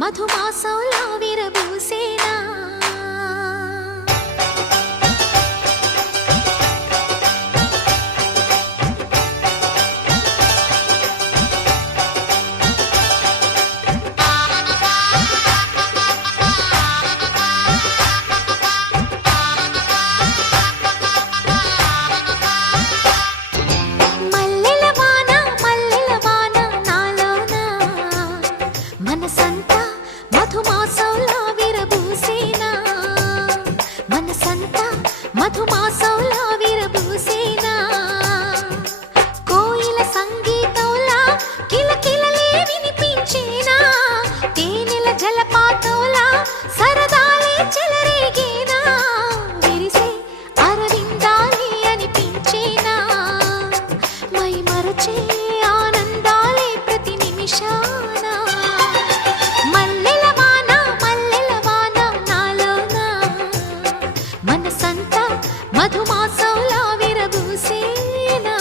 మధుమాసంలా విరబూసేనా మనసంతా మధుమాసంలా విరబూసేనా మనసంతా మధుమాసంలా విరబూసేనా కోయిల సంగీతంలా కిలకిలలే వినిపించేనా తేనెల జలపాతంలా సరదాలే చెలరేగేనా విరిసే అరవిందాలే అనిపించేనా మై మరచే ఆనందాలే ప్రతి నిమిషాన మనసంతా మధుమాసంలా విరబూసేనా